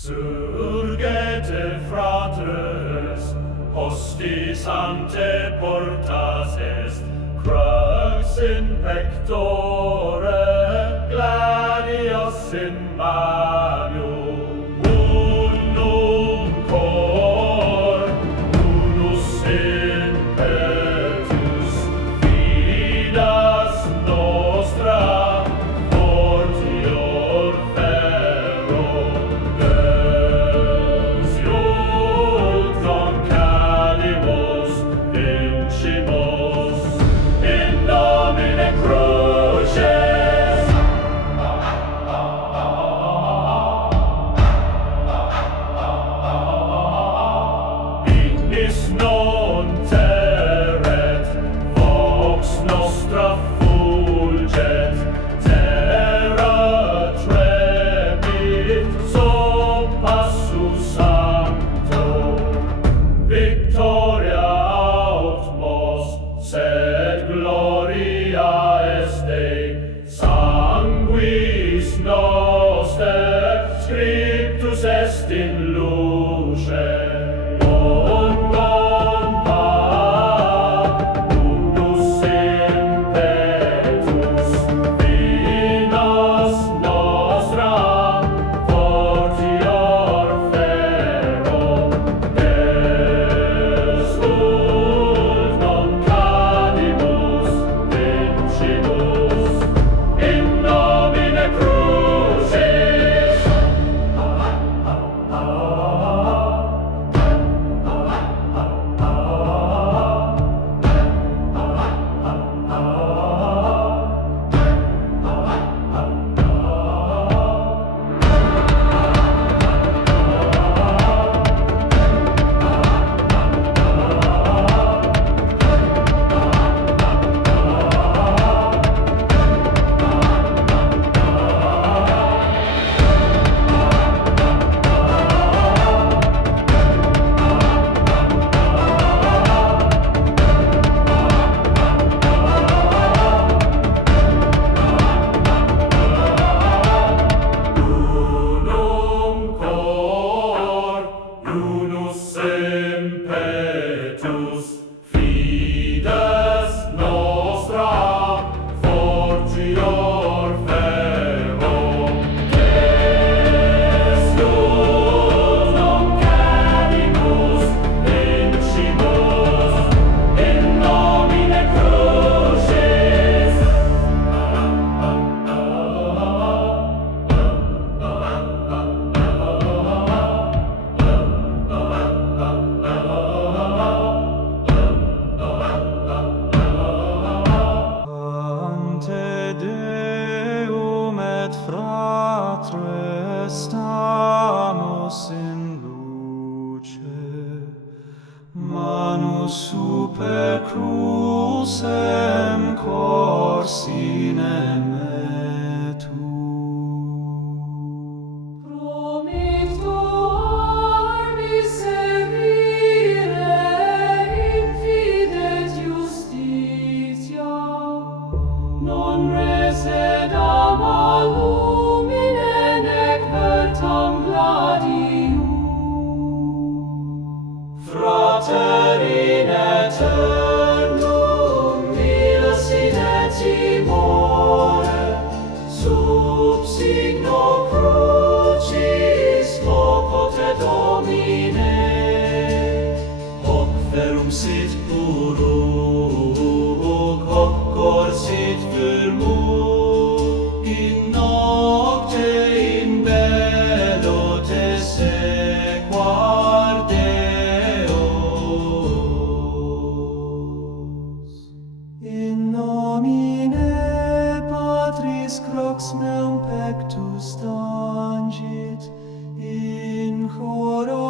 Surgete fratres, hostis ante portas est, crux in pectore, gladios in manu. Unum cor, unus impetus, fidas nostra, fortior ferro. Non terret, vox nostra fulget, terra tremit, sum passus sancto, victoria aut most, sed gloria est Dei, sanguis noster, scriptus est in luce. Impetus, fides nostra, fortior ferro. Destum non cadimus, vincimus, in nomine crucis. Fratres stamus in luce, manus super crucem cor sine metu. Promittuor miserere, infidet justitia, non resedam a lumine nec vertam gladium. Frater in aeternum miles in timore, sub signo crucis locote Domine, hoc ferrum sit puruc, hoc cor sit firmum, in nocte in bello te sequar Deus. In nomine Patris crux meum pectus tangit, in coro